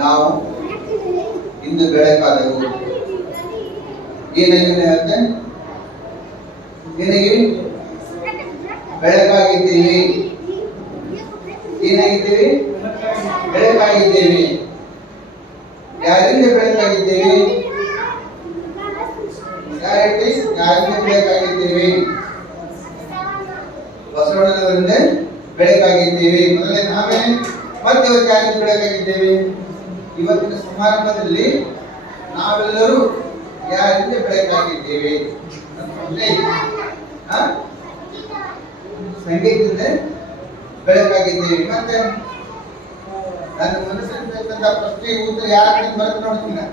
ನಾವು ಇಂದು ಬೆಳಕಾದೆವು. ಏನಾಗಿದೆ ಅಂತ ಏನಾಗಿವಿ? ಬೆಳಕಾಗಿದ್ದೀವಿ. ಏನಾಗಿದ್ದೀವಿ? ಬೆಳಕಾಗಿದ್ದೀವಿ. ಯಾರಿಂದ ಬೆಳಕಾಗಿದ್ದೀವಿ? ಯಾರಿಂದ ಬೆಳಕಾಗಿದ್ದೀವಿ? ಬಸವಣ್ಣನವರಿಂದ ಬೆಳಕಾಗಿದ್ದೀವಿ. ಮೊದಲೇ ನಾವೇ ಮತ್ತೆ ಇವತ್ತು ಯಾರಿಂದ ಬೆಳಕಾಗಿದ್ದೇವೆ? ಇವತ್ತಿನ ಸಮಾರಂಭದಲ್ಲಿ ನಾವೆಲ್ಲರೂ ಯಾರಿಂದ ಬೆಳಕಾಗಿದ್ದೇವೆ? ಸಂಗೀತದಿಂದ ಬೆಳಕಾಗಿದ್ದೇವೆ. ಮತ್ತೆ ನನ್ನ ಮನಸ್ಸಲ್ಲಿ ಪ್ರಶ್ನೆಗೆ ಉತ್ತರ ಯಾರು ಬರೆದು ನೋಡ್ತೀನಿ.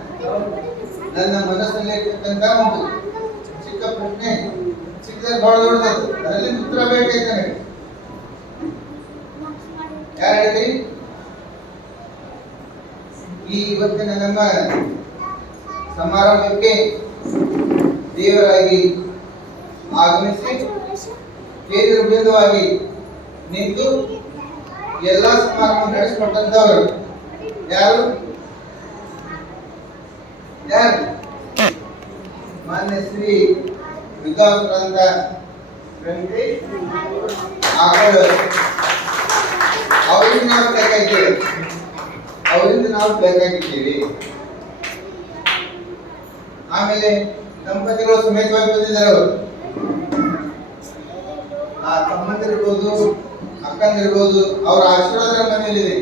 ನನ್ನ ಮನಸ್ಸಲ್ಲಿ ಇರ್ತಕ್ಕಂಥ ಒಂದು ಚಿಕ್ಕ ಪ್ರಶ್ನೆ, ಚಿಕ್ಕದಾಗಿ ದೊಡ್ಡದು, ಅದರಲ್ಲಿ ಉತ್ತರ ಬೇಕಾಯ್ತಾನೆ. ಯಾರು ಹೇಳಿ? ಈ ಇವತ್ತಿನ ನಮ್ಮ ಸಮಾರಂಭಕ್ಕೆ ದೇವರಾಗಿ ಆಗಮಿಸಿ ಕೇಂದ್ರ ಬಿಂದುವಾಗಿ ನಿಂತು ಎಲ್ಲ ಸಮಾರಂಭ ನಡೆಸಿಕೊಟ್ಟಂತವರು ಯಾರು? ಯಾರು? ಮಾನ್ಯ ಶ್ರೀ ವಿಕಾಸರಂತ ಅವರಿಂದ ನಾವು ಬೇಕಾಗಿದ್ದೇವೆ. ಅವರಿಂದ ನಾವು ಬೇಕಾಗಿದ್ದೇವೆ. ಆಮೇಲೆ ದಂಪತಿಗಳು ಸಮೇತವಾಗಿ ಬಂದಿದ್ದಾರೆ. ಅವರು ಆ ತಮ್ಮಂದಿರ್ಬೋದು, ಅಕ್ಕಂದಿರ್ಬೋದು, ಅವರ ಆಶೀರ್ವಾದ ಮನೆಯಲ್ಲಿದೆ.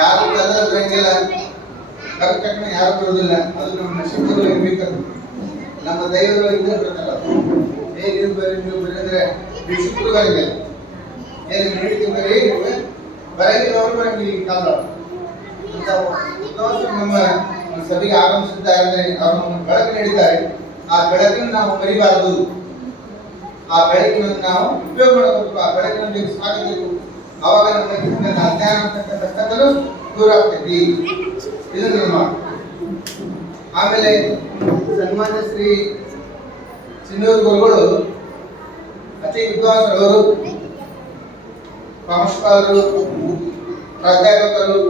ಯಾರು ಎಲ್ಲ ಬರಂಗಿಲ್ಲ, ತಕ್ಷಣ ಯಾರು ಬರೋದಿಲ್ಲ. ಅದು ನಮ್ಮ ನಶೀಬರು ಇರ್ಬೇಕು. ನಮ್ಮ ದೈವಗಳು ಇದ್ರೆ ಬರ್ತಾರ. ಹೇಗೆ ಬರೀ ನೀವು ಬರೀ ಅಂದ್ರೆ ಶಿಕ್ಷಕರು ಬರಂಗಿಲ್ಲ. ಏನು ನೀಡಿಕೆ ಬರೀ ಬರಂಗಿಲ್ಲ, ಅವರು ಬರಂಗಿಲ್ಲ. ಈ ಕಾಲ ನಮ್ಮ ಸಭೆಗೆ ಆಗಮಿಸಿದ್ದಾರೆ. ಅವರು ನಮ್ಮ ಬೆಳಕು ನೀಡಿದ್ದಾರೆ. ಆ ಬೆಳಕನ್ನು ನಾವು ಮರಿಬಾರದು. ಆ ಬೆಳಕಿನ ನಾವು ಉಪಯೋಗ ಮಾಡಬೇಕು. ಆ ಬೆಳಕಿನಲ್ಲಿ ಸಾಗಬೇಕು. ಅವಾಗ ನಮ್ಮ ಅಜ್ಞಾನ ಅಂತಕ್ಕಂಥದ್ದು ದೂರ ಆಗ್ತೈತಿ. ಇದು ನಿರ್ಮ. ಆಮೇಲೆ ಸನ್ಮಾನ್ಯ ಶ್ರೀ ಸಿನ್ನೂರು ಗುರುಗಳು ಅತಿ ವಿದ್ವಾಂಸರವರು, ಪ್ರಾಂಶುಪಾಲರು, ಪ್ರಾಧ್ಯಾಪಕರು.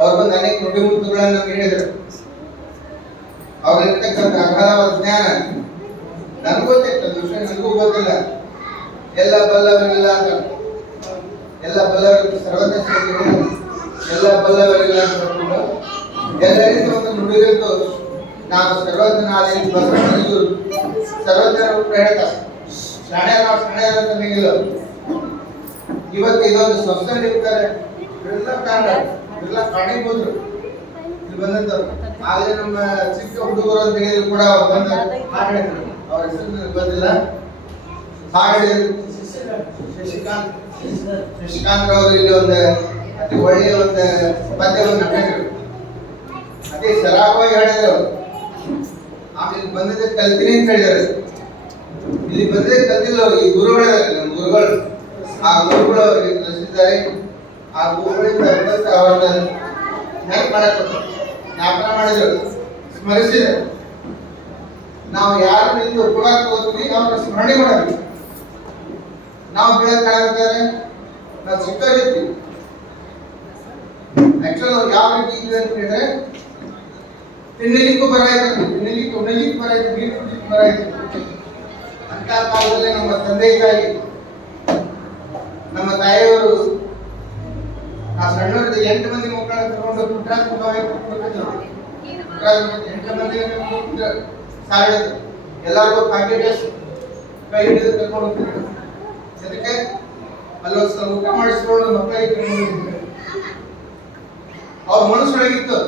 ಅವ್ರು ಬಂದು ಅನೇಕ ನುಡಿಮುತ್ತುಗಳನ್ನು ನೀಡಿದರು. ಅವ್ರಿರ್ತಕ್ಕಂಥ ಅಗಾಧವಾದ ಜ್ಞಾನ ನನಗೂ ಗೊತ್ತಿರ್ತದೆ. ವಿಷಯ ನನಗೂ ಗೊತ್ತಿಲ್ಲ. ಎಲ್ಲ ಬಲ್ಲವರಿಲ್ಲ ಅಂತ, ಎಲ್ಲ ಬಲ್ಲವರಿಗೆ ಸರ್ವಜ್ಞ ಎಲ್ಲ ಬಲ್ಲವರಿಲ್ಲ ಅಂತ ಎಲ್ಲರಿಂದ ಒಂದು ನುಡಿದಿದ್ದು ನಾವು ಸರ್ವಜ್ಞನಾದ ಬಸವಣ್ಣನಿಗೂ ಸರ್ವಜ್ಞರ ರೂಪ ಹೇಳ್ತಾರೆ. ಶಾಣೆ ನಾವು ಶಾಣೆ ಅಂತ ನೀಗಿಲ್ಲ. ಇವತ್ತು ಇದೊಂದು ಸೊಸೈಟಿ ಇರ್ತಾರೆ. ಎಲ್ಲ ಕಾರಣ ಎಲ್ಲ ಕಾಣಿಬೋದು ಇಲ್ಲಿ ಬಂದಂತವ್ರು. ಆಗಲೇ ನಮ್ಮ ಚಿಕ್ಕ ಹುಡುಗರು ಅಂತ ಹೇಳಿದ್ರು ಕೂಡ ಅವ್ರು ಬಂದ ಹಾಡು ಹೇಳಿದ್ರು. ಅವ್ರ ಹೆಸರು ಬಂದಿಲ್ಲ. ಹಾಡು ಶಶಿಕಾಂತ್ ಅವರು ಇಲ್ಲಿ ಒಂದು ಅತಿ ಒಳ್ಳೆಯ ಒಂದು ಪದ್ಯವನ್ನು ಹೇಳಿದ್ರು. ಅದೇ ಸರಾಗವಾಗಿ ಹೇಳಿದ್ರು. ಆಮೇಲೆ ಬಂದಿದ್ದೆ ಕಲ್ತೀನಿ ಅಂತ ಹೇಳಿದ್ದಾರೆ. ಇಲ್ಲಿ ಬಂದಿದ್ದೆ ಕಲ್ತಿಲ್ಲ. ಈ ಗುರುಗಳಿದ್ದಾರೆ, ನಮ್ಮ ಗುರುಗಳು. ಆ ಗುರುಗಳು ಅವರಿಗೆ ಕಲಿಸಿದ್ದಾರೆ. ಆ ಗುರುಗಳಿಂದ ಅವರನ್ನ ನೆನಪು ಮಾಡಕ್ಕೆ ಜ್ಞಾಪನ ಮಾಡಿದರು, ಸ್ಮರಿಸಿದರು. ನಾವು ಯಾರು ನಿಂತು ಉಪಕಾರ ಹೋಗ್ತೀವಿ ಅವ್ರನ್ನ ಸ್ಮರಣೆ ಮಾಡಬೇಕು. ನಾವು ಬೆಳಕು ಕಾಣಬೇಕಾದ್ರೆ ನಾವು ಚಿಕ್ಕವರಿರ್ತೀವಿ. ಆಕ್ಚುಲ್ ಅವ್ರು ಯಾವ ರೀತಿ ಇದ್ವಿ ಅಂತ ಹೇಳಿದ್ರೆ ತಿನ್ನಲಿಕ್ಕೂ ಬರ ಇರ್ತದೆ, ತಿನ್ನಲಿಕ್ಕೆ ಉಣಲಿಕ್ಕೆ ಬರ ಇರ್ತದೆ, ನೀರು ಕುಡಿಲಿಕ್ಕೆ ಬರ ಇರ್ತದೆ. ಅಂತ ಕಾಲದಲ್ಲಿ ನಮ್ಮ ತಂದೆ ತಾಯಿ, ನಮ್ಮ ತಾಯಿಯವರು ಆ ಸಣ್ಣವರಿಗೆ 8 ಮಂದಿ ಮಕ್ಕಳನ್ನ ತಗೊಂಡು ಪುಟ್ರಾಜ್ 8 ಮಂದಿ ಸಾಲಿಡೋದು. ಎಲ್ಲರಿಗೂ ಪ್ಯಾಕೆಟ್ ಕೈ ಹಿಡಿದು ಕರ್ಕೊಂಡು ಹೋಗ್ತಿದ್ರು. ಅದಕ್ಕೆ ಅಲ್ಲೊಂದು ಸ್ವಲ್ಪ ಊಟ ಮಾಡಿಸ್ಕೊಂಡು ಮಕ್ಕಳಿಗೆ ಕರ್ಕೊಂಡು ಹೋಗಿದ್ರು. ಅವ್ರ ಮನಸ್ಸೊಳಗಿತ್ತು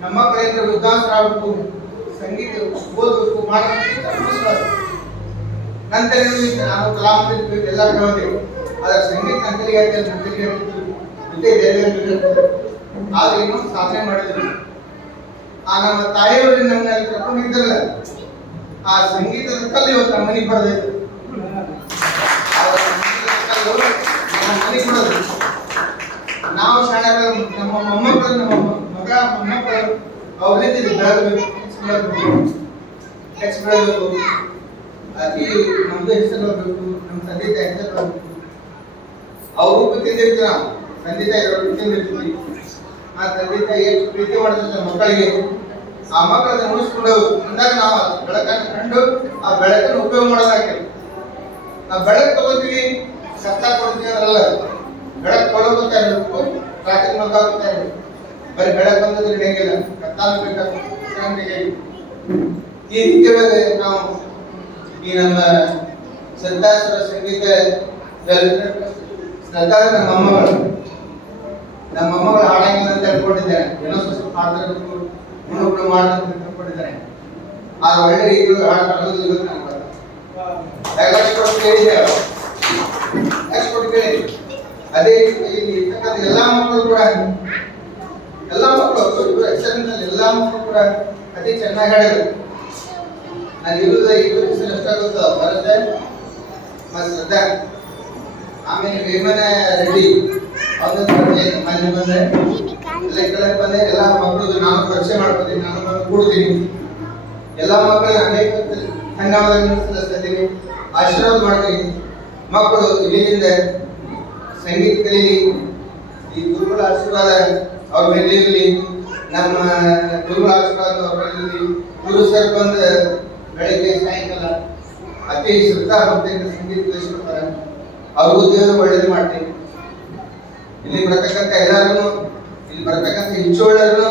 ನಮ್ಮ ಮಕ್ಕಳಿಂದ ವಿದ್ವಾಂಸರಾಗಬೇಕು, ಸಂಗೀತ ಓದಬೇಕು, ಮಾಡಬೇಕು. ನಂತರ ನಾವು ಕಲಾವಿದರು ಎಲ್ಲ ಕಲಾವಿದರು. ಆದರೆ ಸಂಗೀತ ನಂತರಿಗೆ ಆದ್ರೆ ಇನ್ನೊಂದು ಸಾಧನೆ ಮಾಡಿದ್ರು. ಆ ನಮ್ಮ ತಾಯಿಯವರು ನಮ್ಮನ್ನ ಕರ್ಕೊಂಡಿದ್ದಲ್ಲ, ಆ ಸಂಗೀತದ ಕಲ್ಲು ಇವತ್ತು ನಮ್ಮ ಮನೆಗೆ ಬರಬೇಕು. ನಾವು ಶಾಲೆಗಳು ನಮ್ಮ ಮೊಮ್ಮಕ್ಕಳು, ನಮ್ಮ ಮಗ ಮೊಮ್ಮಕ್ಕಳು ಅವರಿಂದ ಬೆಳಗಬೇಕು, ನೆಕ್ಸ್ಟ್ ಬೆಳಗಬೇಕು. ಅತಿ ನಮ್ದು ಹೆಸರು ಬರಬೇಕು, ನಮ್ಮ ತಂದೆ ತಾಯಿ ಹೆಸರು ಬರಬೇಕು. ಅವ್ರ ರೂಪ ತಿಂದಿರ್ತೀವಿ ನಾವು, ತಂದೆ ತಾಯಿ ರೂಪ ತಿಂದಿರ್ತೀವಿ. ಆ ತಂದೆ ತಾಯಿ ಎಷ್ಟು ಪ್ರೀತಿ ಮಾಡ್ತಿರ್ತಾರೆ ಮಕ್ಕಳಿಗೆ, ಆ ಮಕ್ಕಳನ್ನ ಉಳಿಸ್ಕೊಂಡು ಅಂದಾಗ ನಾವು ಬೆಳಕನ್ನು ಕಂಡು ಆ ಬೆಳಕನ್ನು ಉಪಯೋಗ ಮಾಡೋದಾಗಿಲ್ಲ. ನಾವು ಬೆಳಕು ತಗೋತೀವಿ, ಸತ್ತ ಕೊಡ್ತೀವಿ ಅದರಲ್ಲ. ಬೆಳಕು ತೊಗೊಳ್ತಾ ಇರಬೇಕು, ರಾತ್ರಿ ಮಲ್ಕಾಗ್ತಾ ಇರಬೇಕು. ಬರೀ ಬೆಳಕು ಬಂದ್ರೆ ನಡೆಯಂಗಿಲ್ಲ, ಕತ್ತಾಲ ಬೇಕಾಗ್ತದೆ. ಈ ರೀತಿಯೊಳಗೆ ನಾವು ಈ ನಮ್ಮ ಶ್ರದ್ಧಾಸುರ ಸಂಗೀತ ಶ್ರದ್ಧಾ ನಮ್ಮ ಅಮ್ಮಗಳು ಹಾಡಂಗಿಲ್ಲ ಅಂತ ಹೇಳ್ಕೊಂಡಿದ್ದೇನೆ. ಏನೋ ಸ್ವಲ್ಪ ಹಾಡ್ತಾರೆ, ಇನ್ನೊಬ್ರು ಮಾಡ್ತಾರೆ ಅಂತ ಹೇಳ್ಕೊಂಡಿದ್ದೇನೆ. ಆ ಒಳ್ಳೆ ರೀತಿಯಲ್ಲಿ ಹಾಡೋದು ಇವತ್ತು ನನಗೆ ಅದೇ ಇಲ್ಲಿ ಇರ್ತಕ್ಕಂಥ ಎಲ್ಲಾ ಮಕ್ಕಳು ಕೂಡ ಎಲ್ಲಾ ಮಕ್ಕಳು ಅತಿ ಚೆನ್ನಾಗಿ ಹೇಳಿದ್ರು. ನಾನು ಇರುವುದ ಇಬ್ಬರು ಹೆಸರು ಎಷ್ಟಾಗುತ್ತೋ ಬರುತ್ತೆ ಮತ್ತು ಶ್ರದ್ಧಾ, ಆಮೇಲೆ ವೇಮನ ರೆಡ್ಡಿ ಮನೆ ಬಂದೆ ಎಲ್ಲ ಕೆಳಗೆ ಬಂದೆ. ಎಲ್ಲ ಮಕ್ಕಳು ನಾನು ಪರಿಚಯ ಮಾಡ್ಕೊತೀನಿ, ನಾನು ಬಂದು ಕೂಡ್ತೀನಿ. ಎಲ್ಲ ಮಕ್ಕಳಿಗೆ ಅನೇಕ ಧನ್ಯವಾದಗಳನ್ನು ಸಲ್ಲಿಸ್ತೀನಿ, ಆಶೀರ್ವಾದ ಮಾಡ್ತೀನಿ. ಮಕ್ಕಳು ಇಲ್ಲಿಂದ ಸಂಗೀತ ಕಲೀಲಿ, ಈ ಗುರುಗಳ ಆಶೀರ್ವಾದ ಅವ್ರ ಮೇಲೆ ಇರಲಿ, ನಮ್ಮ ಗುರುಗಳ ಆಶೀರ್ವಾದ ಅವ್ರ ಮೇಲೆ ಇರಲಿ. ಗುರು ಸರ್ ಬಂದು ಬೆಳಿಗ್ಗೆ ಸಾಯಂಕಾಲ ಅತಿ ಶ್ರದ್ಧಾ ಭಕ್ತಿಯಿಂದ ಸಂಗೀತ ಕಲಿಸ್ಕೊಡ್ತಾರೆ. ಅವ್ರಿಗೂ ದೇವರು ಒಳ್ಳೇದು ಮಾಡ್ತೀನಿ. ಇಲ್ಲಿ ಬರ್ತಕ್ಕಂಥ ಎಲ್ಲರೂ, ಇಲ್ಲಿ ಬರ್ತಕ್ಕಂಥ ಇಚ್ಚೋಳ್ಳರು,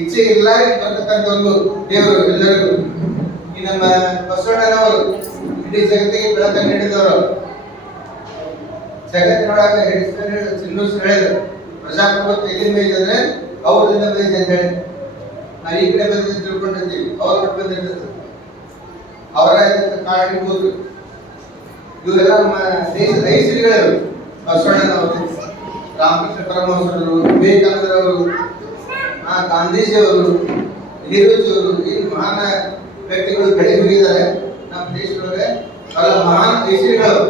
ಇಚ್ಛೆ ಇಲ್ಲ ಬರ್ತಕ್ಕಂಥ ಒಂದು ದೇವರು ಎಲ್ಲರಿಗೂ. ಈ ನಮ್ಮ ಬಸವಣ್ಣನವರು ಇಡೀ ಜಗತ್ತಿಗೆ ಬೆಳಕನ್ನು ನೀಡಿದವರು. ಜಗತ್ತಿನೊಳಗೆ ಹೇಳಿದ್ರು ಪ್ರಜಾಪ್ರಭುತ್ವ ಎಲ್ಲಿಂದ ಇದ್ರೆ ಅವ್ರಿಂದ ಬಂದಿದೆ ಅಂತ ಹೇಳಿ. ನಾವು ಈ ಕಡೆ ಬಂದಿದ್ದು ತಿಳ್ಕೊಂಡಿರ್ತೀವಿ, ಅವ್ರ ಕಡೆ ಬಂದಿರ್ತದೆ, ಅವರ ಕಾರಣಿರ್ಬೋದು. ಇವರೆಲ್ಲ ನಮ್ಮ ದೇಶದ ಐಶ್ವರ್ಯಗಳು. ಬಸವಣ್ಣನವರು, ರಾಮಕೃಷ್ಣ ಪರಮಹಂಸರು, ವಿವೇಕಾನಂದರವರು, ಗಾಂಧೀಜಿಯವರು, ನೆಹರೂಜಿಯವರು, ಈ ಮಹಾನ್ ವ್ಯಕ್ತಿಗಳು ಬೆಳೆದು ಹೋಗಿದ್ದಾರೆ ನಮ್ಮ ದೇಶದೊಳಗೆ. ಅವರ ಮಹಾನ್ ಐಶ್ವರ್ಯಗಳು.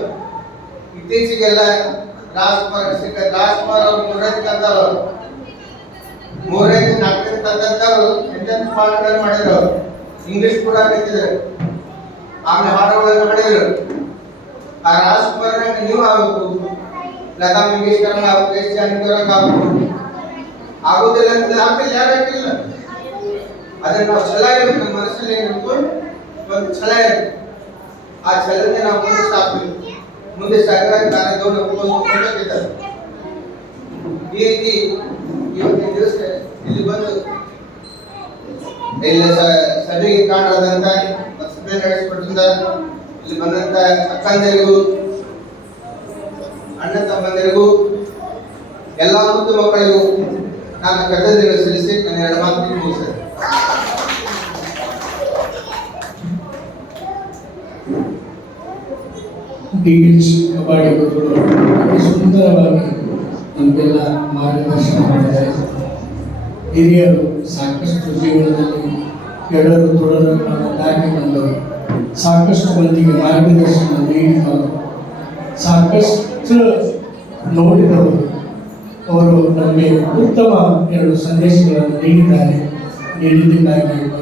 ಇತ್ತೀಚೆಗೆಲ್ಲ ರಾಜ್ಕುಮಾರ್ ಅವರು ಮೂರನೇ ನಾಲ್ಕನೇ ತಂದವರು ಎಂತೆಂಥ ಪಾಠಗಳನ್ನು ಮಾಡಿದ್ರು. ಇಂಗ್ಲಿಷ್ ಕೂಡ ಕಲಿತಿದ್ರು, ಆಮೇಲೆ ಹಾಡುಗಳನ್ನು ಮಾಡಿದ್ರು. ಆ ರಾಜ್ಕುಮಾರ್ ನೀವು ಆಗಬೇಕು, ಲತಾ ಮಂಗೇಶ್ಕರ್ ಆಗಬೇಕು, ಎಸ್ ಜಾನಕಿಯವರಂಗ ಆಗಬೇಕು. ಆಗೋದಿಲ್ಲ ಅಂತ ಆಗ್ತಿಲ್ಲ, ಯಾರು ಹಾಕಿಲ್ಲ. ಅದನ್ನ ನಾವು ಛಲ ಇರಬೇಕು, ನಮ್ಮ ಮನಸ್ಸಲ್ಲಿ ಏನಿತ್ತು ಒಂದು ಛಲ ಇರಬೇಕು. ಆ ಛಲನೆ ನಾವು ಮುಂದೆ ಸಾಕ್ಬೇಕು. ಮುಂದೆ ಸಾಗಾಗಿ ಕಾರ್ಯದವರು ಹೋಗಿದ್ದಾರೆ. ಈ ರೀತಿ ಇವತ್ತಿನ ದಿವಸ ಇಲ್ಲಿ ಬಂದು ಇಲ್ಲಿ ಸಭೆಗೆ ಕಾರಣರಾದಂತ ಸಭೆ ನಡೆಸಿಕೊಟ್ಟಿದ್ದ ಇಲ್ಲಿ ಬಂದಂತ ಅಕ್ಕಂದರಿಗೂ ಅಣ್ಣ ತಮ್ಮಂದರಿಗೂ ಎಲ್ಲ ಮುದ್ದು ಮಕ್ಕಳಿಗೂ ನಾನು ಕೃತಜ್ಞತೆ ಸಲ್ಲಿಸಿ ನನ್ನ ಎರಡು ಮಾತು ಮುಗಿಸಿದೆ. ಡಿ.ಎಚ್. ಕಬಾಡಿ ಗುರುಗಳು ಅತಿ ಸುಂದರವಾಗಿ ನಮಗೆಲ್ಲ ಮಾರ್ಗದರ್ಶನ ಮಾಡಿದ್ದಾರೆ. ಹಿರಿಯರು ಸಾಕಷ್ಟು ಜೀವನದಲ್ಲಿ ಎಡರು ತೊಡರುಗಳನ್ನು ದಾಟಿ ಬಂದವರು, ಸಾಕಷ್ಟು ಮಂದಿಗೆ ಮಾರ್ಗದರ್ಶನ ನೀಡಿದವರು, ಸಾಕಷ್ಟು ನೋಡಿದವರು. ಅವರು ನಮಗೆ ಉತ್ತಮ ಎರಡು ಸಂದೇಶಗಳನ್ನು ನೀಡಿದ್ದಾರೆ. ನೀಡಿದ್ದಕ್ಕಾಗಿ